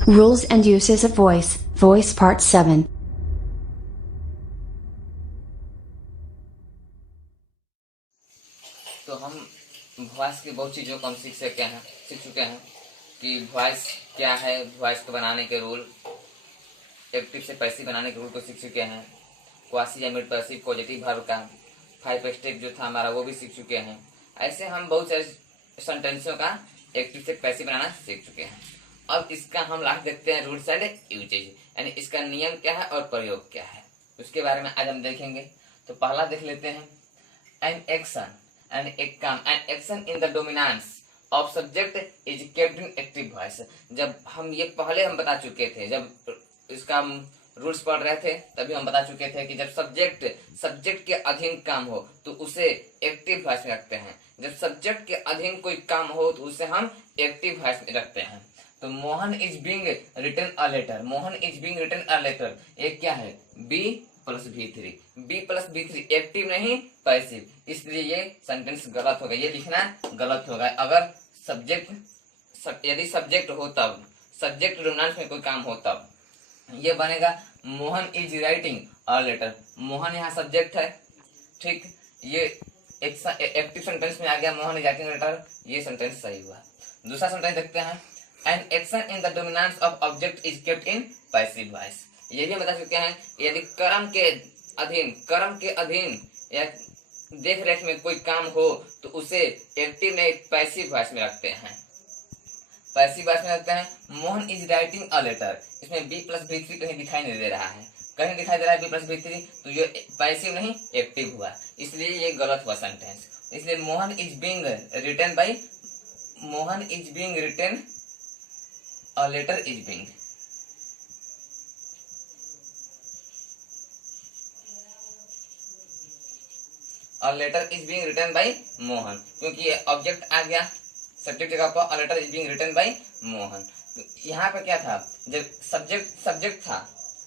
Rules and uses of voice, Voice Part 7. तो हम voice की बहुत चीज़ों को हम सीख चुके हैं कि वॉइस क्या है, वॉइस को बनाने के रूल, एक्टिव से पैसिव बनाने के रूल को सीख चुके हैं। क्वासी या मिड पैसिव पॉजिटिव वर्ब का 5 स्टेप जो था हमारा वो भी सीख चुके हैं। ऐसे हम बहुत सारे सेंटेंसों का एक्टिव से पैसिव बनाना सीख चुके हैं। अब इसका हम लास्ट देखते हैं रूल्स एंड यूजेज, यानी इसका नियम क्या है और प्रयोग क्या है, उसके बारे में आज हम देखेंगे। तो पहला देख लेते हैं, एन एक्शन एंड एक काम, an action in the dominance of subject is kept in active voice. जब हम ये पहले हम बता चुके थे, जब इसका रूल्स पढ़ रहे थे तभी हम बता चुके थे कि जब सब्जेक्ट के अधीन काम हो तो उसे एक्टिव वॉइस में रखते हैं। जब सब्जेक्ट के अधीन कोई काम हो तो उसे हम एक्टिव वॉइस में रखते हैं। तो Mohan is being written a letter, Mohan is being written a letter, एक क्या है, B plus V3, B plus V3 active नहीं पैसिव, इसलिए ये सेंटेंस गलत होगा, ये लिखना गलत होगा। अगर यदि सब्जेक्ट हो तब, सब्जेक्ट डोमिनेंस में कोई काम हो तब ये बनेगा Mohan is writing a letter, Mohan यहाँ सब्जेक्ट है, ठीक, ये एक्टिव सेंटेंस में आ गया मोहन इज राइटिंग लेटर, ये सेंटेंस सही हुआ। दूसरा सेंटेंस देखते हैं, an action in the dominance of object is kept in passive voice. ये भी बता चुके हैं, यदि कर्म के अधीन या देख रेख में कोई काम हो तो उसे एक्टिव नहीं पैसिव वॉइस में रखते हैं। पैसिव वॉइस में रखते हैं, Mohan is writing a letter, इसमें बी प्लस V3 कहीं दिखाई नहीं दे रहा है, कहीं दिखाई दे रहा है बी प्लस V3, तो ये पैसिव नहीं एक्टिव हुआ, इसलिए ये गलत हुआ सेंटेंस। इसलिए Mohan is being written by, Mohan is being written a letter is being, a letter is being written by Mohan, क्योंकि ये ऑब्जेक्ट आ गया सब्जेक्ट जगह पर, a letter is being written by Mohan. तो यहाँ पे क्या था, जब सब्जेक्ट था,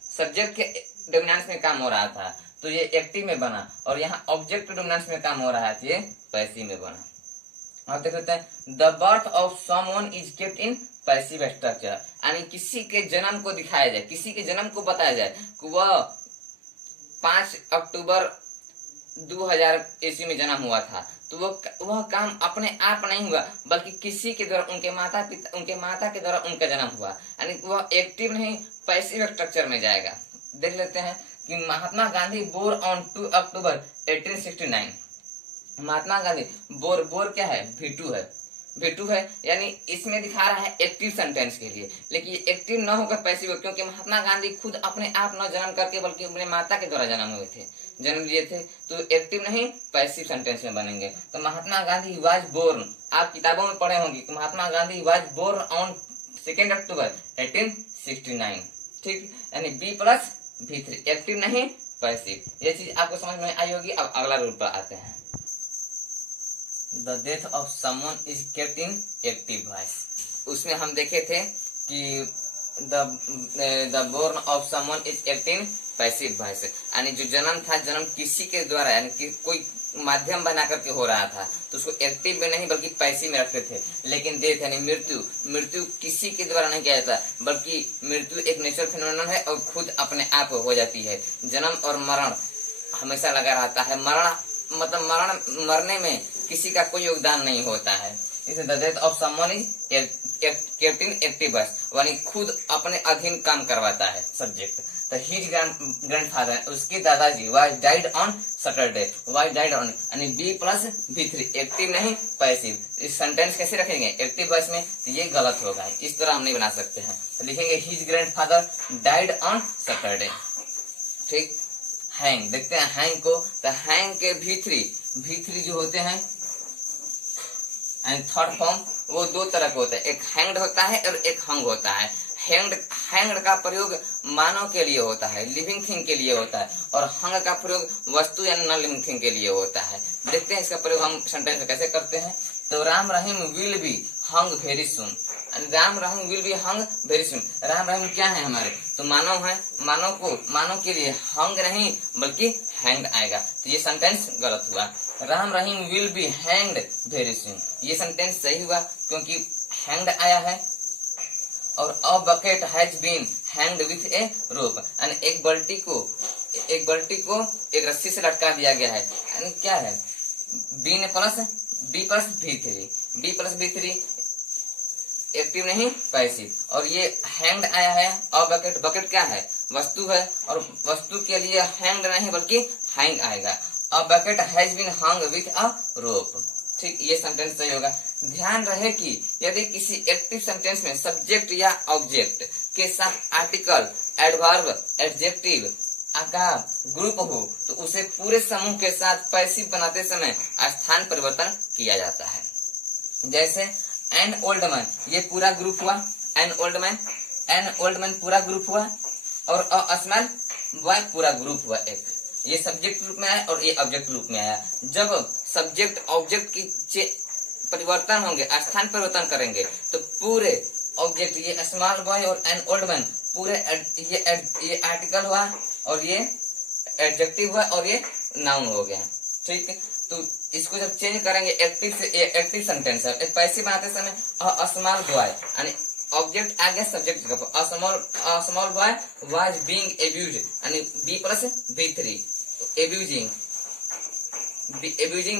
सब्जेक्ट के डोमिनेंस में काम हो रहा था तो ये एक्टिव में बना, और यहाँ ऑब्जेक्ट के डोमिनेंस में काम हो रहा है तो ये पैसिव में बना। अब देख लेते हैं, the birth of someone is kept in passive structure, यानी किसी के जन्म को दिखाया जाए, किसी के जन्म को बताया जाए कि वह 5 अक्टूबर 2000 ईस्वी में जन्म हुआ था, तो वह काम अपने आप नहीं हुआ बल्कि किसी के द्वारा, उनके माता के द्वारा उनका जन्म हुआ, यानी वह एक्टिव नहीं पैसिव स्ट्रक्चर में जाएगा। देख लेते हैं कि Mahatma Gandhi born on 2 October 1869, Mahatma Gandhi, born क्या है, V2 है, यानी इसमें दिखा रहा है एक्टिव सेंटेंस के लिए, लेकिन एक्टिव न होकर पैसिव, क्योंकि महात्मा गांधी खुद अपने आप न जन्म करके बल्कि अपने माता के द्वारा जन्म लिए थे, तो एक्टिव नहीं पैसिव सेंटेंस में बनेंगे। तो महात्मा गांधी वाज बोर्न, आप किताबों में पढ़े होंगे कि Mahatma Gandhi was born on 2 October 1869, ठीक, यानी बी प्लस V3 एक्टिव नहीं पैसिव। ये चीज आपको समझ में आई होगी। अब अगला रूल पर आते हैं, the death of someone is kept in active voice. उसमें हम देखे थे कि the born of someone is kept in passive voice, यानी जो जन्म था, जन्म किसी के द्वारा, यानी कि कोई माध्यम बना करके हो रहा था तो उसको एक्टिव में नहीं बल्कि पैसिव में रखते थे। लेकिन डेथ यानी मृत्यु किसी के द्वारा नहीं किया जाता, बल्कि मृत्यु एक नेचुरल फिनोमेनन है और खुद अपने आप हो जाती है। जन्म और मरण हमेशा लगा रहता है, मरने में किसी का कोई योगदान नहीं होता है। इसे the death of someone is kept in active voice, यानी खुद अपने अधीन काम करवाता है सब्जेक्ट। तो हिज ग्रैंडफादर, उसके दादाजी, was died on Saturday, was died on, यानी बी प्लस V3 एक्टिव नहीं पैसिव। इस सेंटेंस कैसे रखेंगे एक्टिव वॉइस में, तो ये गलत होगा, इस तरह हम नहीं बना सकते हैं। तो लिखेंगे his grandfather died on Saturday, ठीक। हैंग देखते हैं हैंग को, तो हैंग के V3 जो होते हैं एंड थर्ड फॉर्म, वो 2 तरह के होते हैं, एक हैंग्ड होता है और एक हंग होता है। हैंग्ड का प्रयोग मानव के लिए होता है, लिविंग थिंग के लिए होता है, और हंग का प्रयोग वस्तु या नॉन लिविंग थिंग के लिए होता है। देखते हैं इसका प्रयोग हम सेंटेंस में कैसे करते हैं। तो Ram Rahim will be hung very soon, Ram Rahim will be hung very soon. Ram Rahim क्या है हमारे, तो मानव है, मानव के लिए हंग नहीं बल्कि हैंग्ड आएगा, तो ये सेंटेंस गलत हुआ। Ram Rahim will be hanged very soon, ये सेंटेंस सही हुआ क्योंकि हैंग्ड आया है और a bucket has been hanged with a rope, यानी एक बाल्टी को एक रस्सी से लटका दिया गया है। यानी क्या है, B plus B three active नहीं पैसिव, और ये हैंग्ड आया है अ बकेट क्या है, वस्तु है, और वस्तु के लिए हैंग्ड नहीं बल्कि हैंग आएगा। A bucket has been hung with a rope. ठीक, ये सेंटेंस सही होगा। ध्यान रहे कि यदि किसी एक्टिव सेंटेंस में सब्जेक्ट या ऑब्जेक्ट के साथ आर्टिकल, एडवर्ब, एडजेक्टिव का ग्रुप हो तो उसे पूरे समूह के साथ पैसिव बनाते समय स्थान परिवर्तन किया जाता है। जैसे एन ओल्ड मैन, ये पूरा ग्रुप हुआ, एन ओल्ड मैन पूरा ग्रुप हुआ, और अ स्मॉल बॉय पूरा ग्रुप हुआ एक। ये सब्जेक्ट रूप में आया और ये ऑब्जेक्ट रूप में आया। जब सब्जेक्ट ऑब्जेक्ट की परिवर्तन होंगे, स्थान परिवर्तन करेंगे, तो पूरे ऑब्जेक्ट, ये स्मॉल बॉय और एन ओल्ड मैन, पूरे ये आर्टिकल हुआ और ये एडजेक्टिव हुआ और ये नाउन हो गया। ठीक है, तो इसको जब चेंज करेंगे एक्टिव से एक्टिव सेंटेंस है, पैसिव बनाते समय अ स्मॉल बॉय, यानी ऑब्जेक्ट आ गया सब्जेक्ट जगह पर, a small boy was being abused, यानी be plus B three, abusing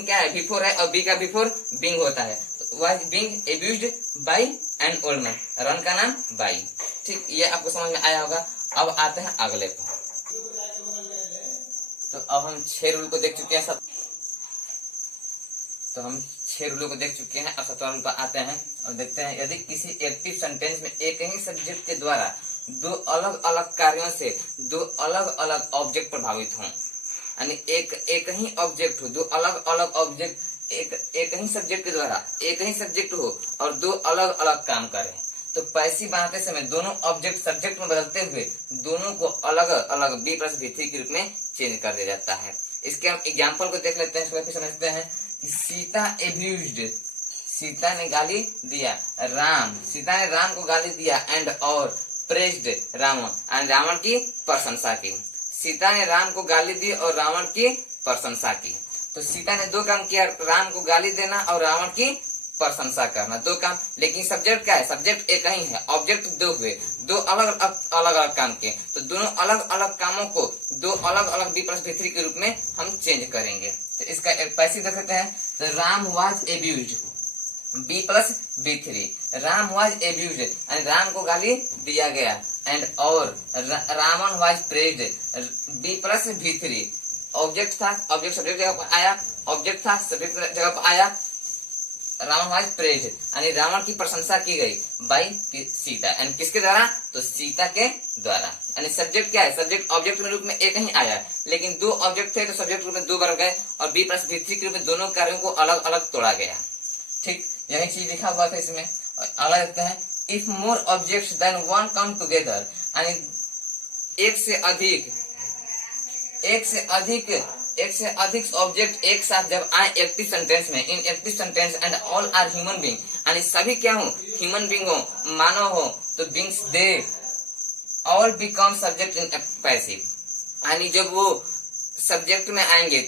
क्या है, बिफोर है, और बी का बिफोर बिंग होता है, was being abused by an old man, रन का नाम बाई। ठीक, ये आपको समझ में आया होगा। अब आते हैं अगले पर। तो अब हम 6 रूल को देख चुके हैं सब, तो हम 6 रूलों को देख चुके हैं। अब 7वां रूल पर आते हैं और देखते हैं, यदि किसी एक्टिव सेंटेंस में एक ही सब्जेक्ट के द्वारा दो अलग अलग कार्यों से दो अलग अलग ऑब्जेक्ट प्रभावित हों, यानी एक ही ऑब्जेक्ट हो, दो अलग अलग ऑब्जेक्ट एक ही सब्जेक्ट के द्वारा एक ही सब्जेक्ट हो और दो अलग अलग काम करें, तो पैसिव बनाते समय दोनों ऑब्जेक्ट सब्जेक्ट में बदलते हुए दोनों को अलग अलग बी प्लस बी थ्री के रूप में चेंज कर दिया जाता है। इसके हम एग्जाम्पल को देख लेते हैं, फिर समझते हैं। सीता एब्यूज्ड, सीता ने गाली दिया, सीता ने राम को गाली दिया, एंड और प्रेज्ड रावण, एंड रावण की प्रशंसा की। सीता ने राम को गाली दी और रावण की प्रशंसा की। तो सीता ने 2 काम किया, राम को गाली देना और रावण की प्रशंसा करना, 2 काम। लेकिन सब्जेक्ट क्या है, सब्जेक्ट एक ही है, ऑब्जेक्ट 2 हुए, 2 अलग अलग काम के, तो दोनों अलग अलग कामों को 2 अलग अलग बी प्लस बी थ्री के रूप में हम चेंज करेंगे। तो इसका एक पैसिव देख सकते हैं। तो Ram was abused, be plus B three, Ram was abused, यानी राम को गाली दिया गया, एंड और Ravan was praised, be plus B three, object था, ऑब्जेक्ट सब्जेक्ट जगह पर आया, ऑब्जेक्ट था सब्जेक्ट जगह पर आया, रावण वाज प्रेज्ड, यानी रावण की प्रशंसा की गई बाय सीता, यानी किसके द्वारा, तो सीता के द्वारा। यानी सब्जेक्ट क्या है, सब्जेक्ट ऑब्जेक्ट के रूप में एक ही आया, लेकिन 2 ऑब्जेक्ट थे तो सब्जेक्ट रूप में 2 बार गए, और बी प्लस बी थ्री के रूप में दोनों कार्यों को अलग अलग तोड़ा गया। ठीक, यही चीज लिखा हुआ था इसमें। अगला देखते हैं, if more objects then one come together, यानी एक से अधिक ऑब्जेक्ट एक साथ जब आए एक्टिव सेंटेंस में, in active sentence and all are human being, यानी सभी क्या हो, ह्यूमन बीइंग हो, मानव हो, तो beings they all become subject in passive, यानी जब वो सब्जेक्ट में आएंगे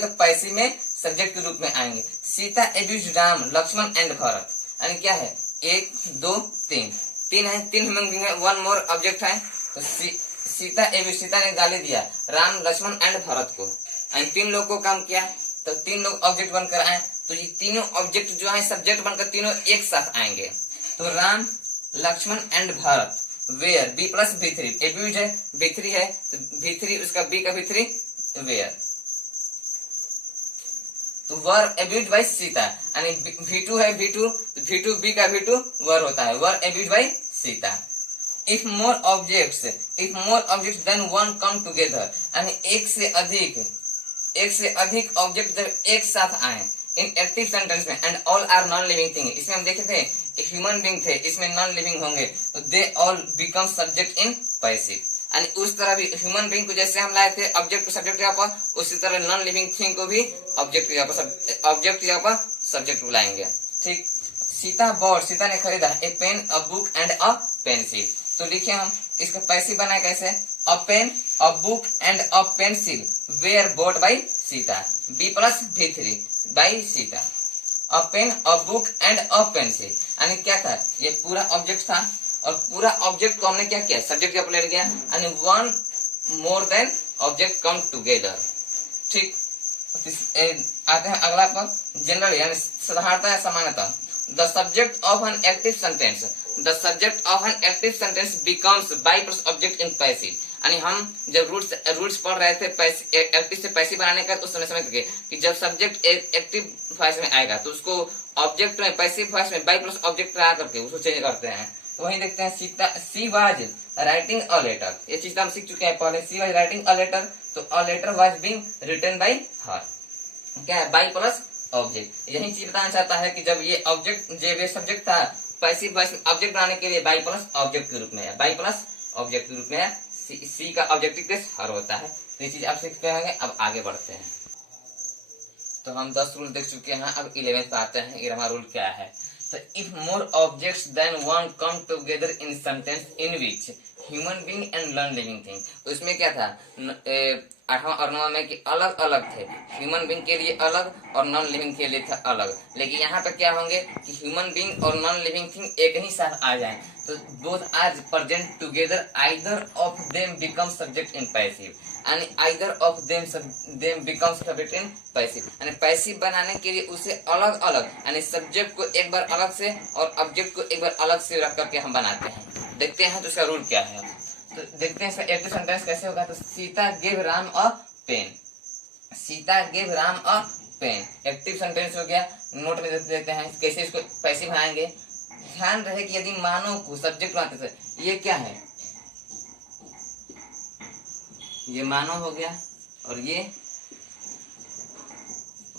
तो पैसिव में सब्जेक्ट के रूप में आएंगे। सीता एब्यूज्ड राम, लक्ष्मण एंड भरत, यानी क्या है, 1 2 3 है, 3 ह्यूमन बीइंग है, 1 मोर ऑब्जेक्ट है, तो सीता ने गाली दिया राम, लक्ष्मण एंड भरत को, एंड 3 लोग को काम किया, तो 3 लोग ऑब्जेक्ट बनकर आए, तो ये तीनों ऑब्जेक्ट जो है सब्जेक्ट बनकर तीनों एक साथ आएंगे। तो Ram, Lakshman and Bharat, were, B plus B three, abuse है, बी थ्री है, तो बी थ्री उसका बी का बी थ्री, वेयर, तो वर एब्यूज बाय सीता, यानी V2 है, V2 बी का V2 वर होता है, were abuse by Sita. If more objects then one come together, यानी एक से अधिक ऑब्जेक्ट जब एक साथ आए इन एक्टिव सेंटेंस में, and all are non living thing, इसमें हम देखे थे ह्यूमन बीइंग थे, इसमें नॉन लिविंग होंगे, तो they all become subject in passive, यानी उस तरह भी ह्यूमन बीइंग को जैसे हम लाए थे ऑब्जेक्ट सब्जेक्ट यहाँ पर, उसी तरह नॉन लिविंग थिंग को भी ऑब्जेक्ट यहाँ पर सब्जेक्ट को लाएंगे। ठीक, सीता ने खरीदा a pen, a book and a pencil, तो लिखिए हम इसका पैसिव बनाए कैसे, a pen, a book and a pencil were bought by Sita, be plus B three by Sita. A pen, a book and a pencil. यानी क्या था, ये पूरा ऑब्जेक्ट था और पूरा ऑब्जेक्ट को हमने क्या किया, सब्जेक्ट का ले गया, यानी one more than object come together. ठीक, आते हैं अगला पर, जनरल यानी साधारणतः या सामान्यतः। The subject of an active sentence, the subject of an active sentence becomes by plus object in passive. यानी हम जब रूल्स पढ़ रहे थे एक्टिव से पैसिव बनाने का, तो समय समझ गए कि जब सब्जेक्ट एक्टिव वॉइस में आएगा तो उसको ऑब्जेक्ट में पैसिव वॉइस में बाई प्लस ऑब्जेक्ट लगा करके उसको चेंज करते हैं। तो वहीं देखते हैं, she was writing a letter, ये चीज हम सीख चुके हैं पहले। She was writing a letter, तो a letter was being written by her, क्या है, बाई प्लस ऑब्जेक्ट। यही चीज बताना चाहता है कि जब ये ऑब्जेक्ट, जब ये सब्जेक्ट था पैसिव वॉइस में ऑब्जेक्ट बनाने के लिए बाई प्लस ऑब्जेक्ट के रूप में है, बाई प्लस ऑब्जेक्ट के रूप में है। सी का ऑब्जेक्टिव केस हर होता है। तो ये चीज आप सीखते होंगे। अब आगे बढ़ते हैं। तो हम 10 रूल देख चुके हैं, अब 11th पे आते हैं। 11वां रूल क्या है, तो if more objects then one come together in sentence in which human being and non living thing. तो इसमें क्या था, 8वां और 9वां में कि अलग अलग थे, ह्यूमन बीइंग के लिए अलग और नॉन लिविंग के लिए था अलग। लेकिन यहाँ पे क्या होंगे कि ह्यूमन बीइंग और नॉन लिविंग थिंग एक ही साथ आ जाए, तो both are present together, either of them become subject in passive, यानी either of them become subject in passive. यानी पैसिव बनाने के लिए उसे अलग अलग, यानी सब्जेक्ट को एक बार अलग से और ऑब्जेक्ट को एक बार अलग से रख करके हम बनाते हैं। देखते हैं तो इसका रूल क्या है। तो देखते हैं इसका एक्टिव सेंटेंस कैसे होगा। तो Sita give Ram a pen, Sita give Ram a pen active sentence हो गया। नोट में देते हैं कैसे इसको पैसिव बनाएंगे। ध्यान रहे कि यदि मानव को सब्जेक्ट बनाते थे, ये क्या है, ये मानव हो गया और ये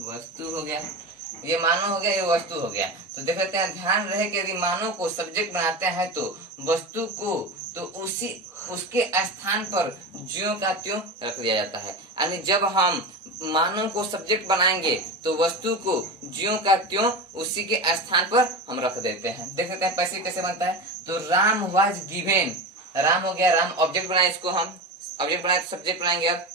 वस्तु हो गया, ये मानव हो गया, ये वस्तु हो गया। तो देख लेते हैं, ध्यान रहे कि यदि मानव को सब्जेक्ट बनाते हैं तो वस्तु को तो उसके स्थान पर ज्यों का त्यों रख दिया जाता है। यानी जब हम मानव को सब्जेक्ट बनाएंगे तो वस्तु को ज्यों का त्यों उसी के स्थान पर हम रख देते हैं। देख लेते हैं पैसिव कैसे बनता है। तो राम वाज गिवेन, राम हो गया, राम ऑब्जेक्ट बनाए, इसको हम ऑब्जेक्ट बनाए तो सब्जेक्ट बनाएंगे अब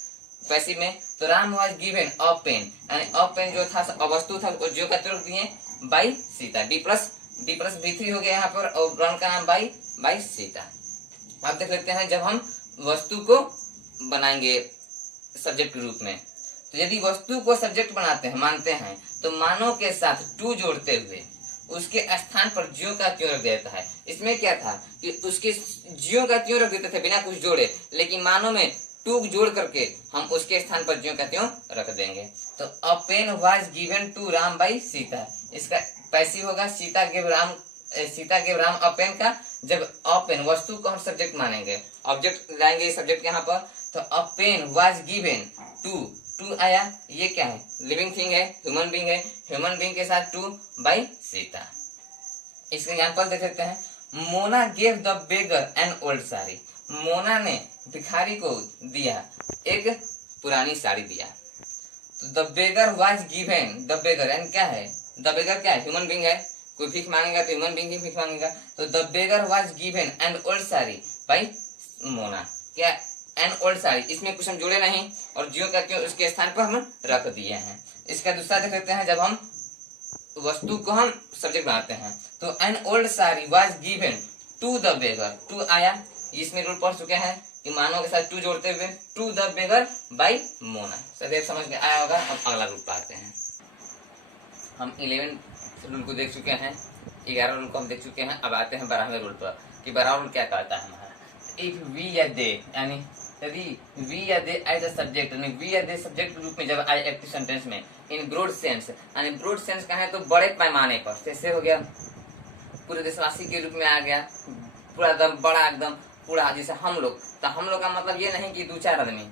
पैसिव में। तो Ram was given a pen, यानी अ पेन जो था वस्तु था, जो का तुरंत दिए by Sita, be plus B3 हो गया यहाँ पर, और रन का नाम बाई सीता। अब देख लेते हैं, जब हम वस्तु को बनाएंगे सब्जेक्ट के रूप में, तो यदि वस्तु को सब्जेक्ट बनाते हैं, मानते हैं, तो मानव के साथ टू जोड़ते हुए उसके स्थान पर ज्यों का त्यों रख देता है। इसमें क्या था कि उसके ज्यों का त्यों रख देते थे बिना कुछ जोड़े, लेकिन मानव में टू जोड़ करके हम उसके स्थान पर ज्यों का त्यों रख देंगे। तो a pen was given to Ram by Sita, इसका पैसिव होगा। Sita give Ram a pen का, जब अ पेन वस्तु को हम सब्जेक्ट मानेंगे, ऑब्जेक्ट लाएंगे सब्जेक्ट यहाँ पर, तो a pen was given to आया, ये क्या है, लिविंग थिंग है, ह्यूमन बीइंग है, ह्यूमन बीइंग के साथ टू बाई सीता। इसका एग्जांपल देख लेते हैं। Mona gave the beggar N old sari, Mona ने भिखारी को दिया एक पुरानी साड़ी दिया। तो the beggar was given, the beggar and क्या है, द बेगर क्या है, ह्यूमन बीइंग है, कोई भीख मांगेगा तो ह्यूमन बीइंग ही भीख मांगेगा। तो the beggar was given an old sari by Mona, क्या एन ओल्ड साड़ी, इसमें कुछ हम जुड़े नहीं और ज्यों का त्यों उसके स्थान पर हम रख दिए हैं। इसका दूसरा देख लेते हैं, जब हम वस्तु को हम सब्जेक्ट बनाते हैं, तो an old sari was given to the beggar, to ayah, इसमें रूल पढ़ चुके हैं कि मानव के साथ टू जोड़ते हुए to the beggar by Mona. सदैव समझ में आया होगा। अब अगला रूल पाते हैं। हम 11 रूल को देख चुके हैं, 11 रूल को हम देख चुके हैं। अब आते हैं 12वें रूल पर कि 12वां रूल क्या कहता है हमारा। इफ वी या दे, यानी यदि वी या दे एज अ सब्जेक्ट, यानी वी या दे सब्जेक्ट के रूप में जब आए एक्टिव सेंटेंस में, इन ब्रॉड सेंस, यानी ब्रॉड सेंस का है तो बड़े पैमाने पर, जैसे हो गया पूरे देशवासी के रूप में आ गया, पूरा एकदम बड़ा, एकदम पूरा, जैसे हम लोग, तो हम लोग का मतलब ये नहीं कि 2-4 आदमी,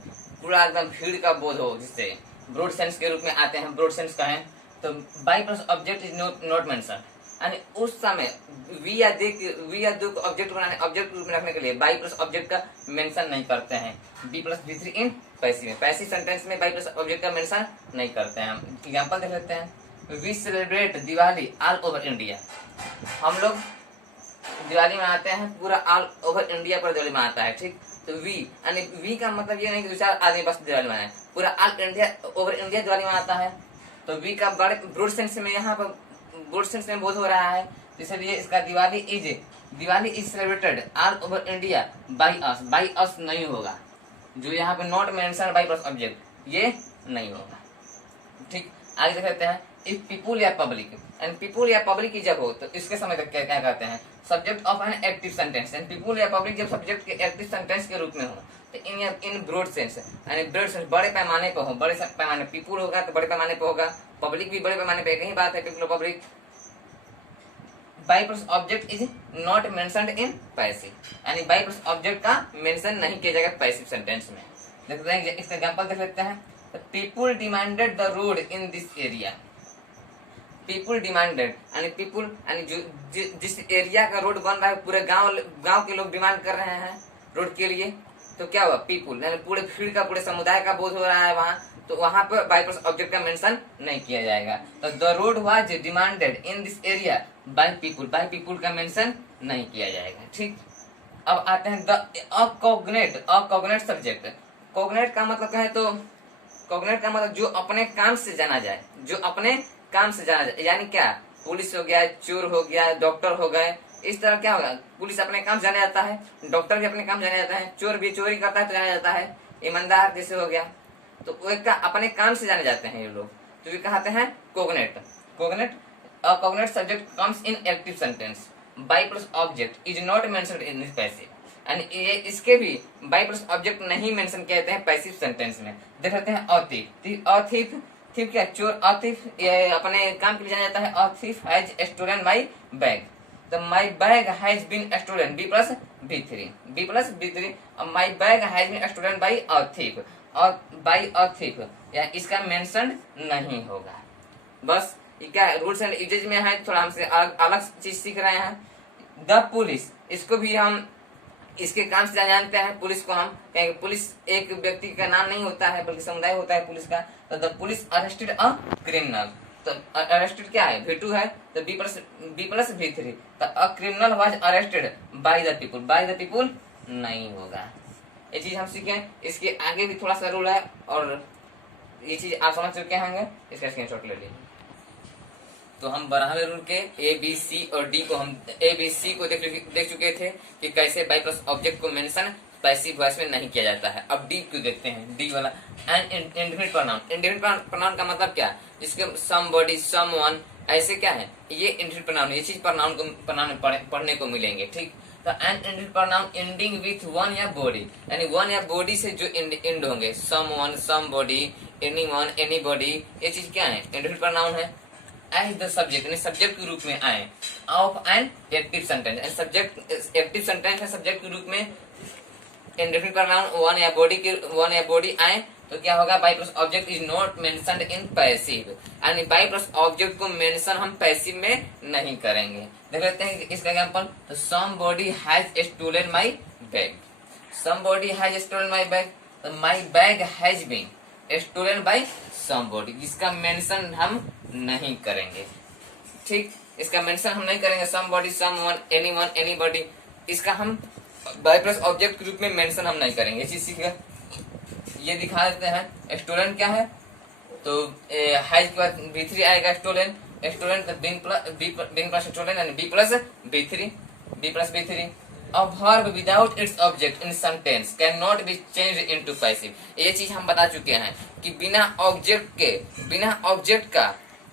पूरा एकदम भीड़ का बोध हो, जिससे ब्रॉड सेंस के रूप में आते हैं। ब्रॉड सेंस का है तो by plus object is not mention, यानी उस समय वी या दो को ऑब्जेक्ट बनाने, ऑब्जेक्ट रूप में रखने के लिए बाई प्लस ऑब्जेक्ट का मेंशन नहीं करते हैं। B+B3 इन पैसिव में, पैसिव सेंटेंस में बाई प्लस ऑब्जेक्ट का मेंशन नहीं करते हैं। हम एग्जांपल देख लेते हैं। We celebrate Diwali all over India, हम लोग दिवाली मनाते हैं, पूरा ऑल ओवर इंडिया पर दिवाली मनाता है, ठीक। तो वी, यानी वी का मतलब ये नहीं कि 2-4 आदमी बस दिवाली मनाए, पूरा all India over India Diwali मनाता है। तो वी का बड़े ब्रॉड सेंस में यहाँ पर ब्रॉड सेंस में बोध हो रहा है, इसलिए इसका Diwali is celebrated all over India by us नहीं होगा, जो यहाँ पे not mention by plus object ये नहीं होगा। ठीक, आगे देख लेते हैं। इफ पीपुल या पब्लिक, एंड पीपुल या पब्लिक की जब हो तो इसके समय तक क्या क्या कहते हैं, subject of an active sentence. And people या पब्लिक जब सब्जेक्ट के एक्टिव सेंटेंस के रूप में हो तो इन ब्रॉड सेंस, यानी ब्रॉड सेंस बड़े पैमाने पर हो, बड़े पैमाने, पीपुल होगा तो बड़े पैमाने पर होगा, पब्लिक भी बड़े पैमाने पर, एक ही बात है पीपुल और public. By plus object is not mentioned in passive, यानी बाई प्लस ऑब्जेक्ट का मेंशन नहीं किया जाएगा पैसिव सेंटेंस में। देखते हैं इसका एग्जांपल देख लेते हैं। People demanded the road in this area. People demanded यानी पीपुल यानी जो जिस एरिया का रोड बन रहा है पूरे गांव के लोग डिमांड कर रहे हैं रोड के लिए, तो क्या हुआ, पीपुल यानी पूरे फील्ड का, पूरे समुदाय का बोध हो रहा है वहां, तो वहां पर बाई प्लस ऑब्जेक्ट का मेंशन नहीं किया जाएगा। तो the road was demanded in this area bye people का मेंशन नहीं किया जाएगा। ठीक, अब आते हैं द अकॉग्नेट सब्जेक्ट। कॉग्नेट का मतलब कहें तो कॉग्नेट का मतलब जो अपने काम से जाना जाए, जो अपने काम से जाना जाए, यानी क्या, पुलिस हो गया, चोर हो गया, डॉक्टर हो गए, इस तरह क्या होगा, पुलिस अपने काम जाना जाता है, डॉक्टर भी अपने काम जाना जाता है, चोर भी चोरी करता है तो जाना जाता है, ईमानदार जैसे हो गया, तो वो एक अपने काम से जाने जाते हैं ये लोग, तो ये कहते हैं cognate. Cognate subject comes in active sentence by plus object is not mentioned in passive, यानी ये इसके भी बाई प्लस ऑब्जेक्ट नहीं मेंशन किए जाते हैं पैसिव सेंटेंस में। देख लेते हैं अथीफ क्या, चोर, अथीफ ये अपने काम के लिए जाना जाता है। A thief has stolen my bag, तो my bag has been stolen, be plus B three, my bag has been stolen by a thief, और बाय अथीफ या इसका मेंशन नहीं होगा। बस ये क्या रूल्स एंड यूजेज में है, थोड़ा हमसे अलग चीज सीख रहे हैं। द पुलिस, इसको भी हम इसके काम से जानते हैं, पुलिस को हम कहेंगे, पुलिस एक व्यक्ति का नाम नहीं होता है बल्कि समुदाय होता है पुलिस का। तो the police arrested a criminal, तो अरेस्टेड क्या है, V2 है, तो B प्लस V3, तो a criminal was arrested by the people नहीं होगा। ये चीज हम सीखे, इसके आगे भी थोड़ा सा रूल है और ये चीज आप समझ चुके होंगे, इसका स्क्रीनशॉट ले लीजिए। तो हम 12वें रूल के ABC और D को हम ABC को देख चुके थे कि कैसे बाई प्लस ऑब्जेक्ट को मेंशन पैसिव वॉइस में नहीं किया जाता है। अब D को देखते हैं, D वाला an indefinite pronoun. Indefinite pronoun का मतलब क्या, जिसके समबॉडी, समवन ऐसे क्या है, ये इंडेफिनिट प्रोनाउन, ये चीज प्रोनाउन में पढ़ने को मिलेंगे। ठीक, तो an indefinite pronoun ending with one या बॉडी, यानी वन या बॉडी से जो एंड होंगे, समवन, समबॉडी, एनीवन, एनीबॉडी, ये चीज क्या है, इंडेफिनिट प्रोनाउन है। एज द सब्जेक्ट, यानी सब्जेक्ट के रूप में आए of an active sentence, subject active sentence है, सब्जेक्ट के रूप में इंडेफिनिट प्रोनाउन वन या बॉडी आए तो क्या होगा, by plus object is not mentioned in passive, यानी बाई प्लस ऑब्जेक्ट को मेंशन हम पैसिव में नहीं करेंगे। देख लेते हैं इसका एग्जांपल। तो somebody has stolen my bag, somebody has stolen my bag, तो my bag has been stolen by somebody, जिसका मेंशन हम नहीं करेंगे। ठीक, इसका मेंशन हम नहीं करेंगे, समबॉडी, समवन, एनीवन, एनीबॉडी, इसका हम बाई प्लस ऑब्जेक्ट के रूप में मेंशन हम नहीं करेंगे। ये चीज सीखिएगा। ये दिखा देते हैं, स्टोलन क्या है, तो हैज के बाद B3 आएगा, स्टोलन तो बीन प्लस स्टोलन यानी B plus B3। A verb without its object in sentence cannot be changed into passive। ये चीज हम बता चुके हैं कि बिना ऑब्जेक्ट का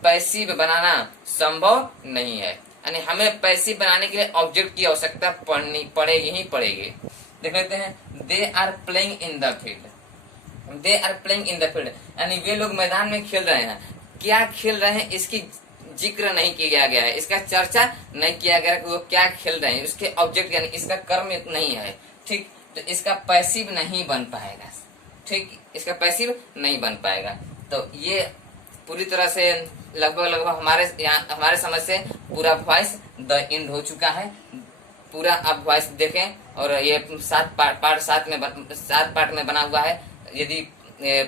पैसिव बनाना संभव नहीं है, यानी हमें पैसिव बनाने के लिए ऑब्जेक्ट की आवश्यकता पड़ेगी। देख लेते हैं, they are playing in the field, यानी वे लोग मैदान में खेल रहे हैं। क्या खेल रहे हैं इसकी जिक्र नहीं किया गया है, इसका चर्चा नहीं किया गया कि वो क्या खेल रहे हैं, उसके ऑब्जेक्ट यानी इसका कर्म नहीं है। ठीक, तो इसका पैसिव नहीं बन पाएगा। ठीक, इसका पैसिव नहीं बन पाएगा। तो ये पूरी तरह से लगभग हमारे समझ से पूरा वॉइस द एंड हो चुका है। पूरा आप वॉइस देखें, और ये 7 पार्ट में बना हुआ है। यदि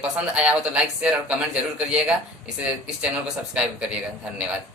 पसंद आया हो तो लाइक, शेयर और कमेंट जरूर करिएगा। इस चैनल को सब्सक्राइब करिएगा। धन्यवाद।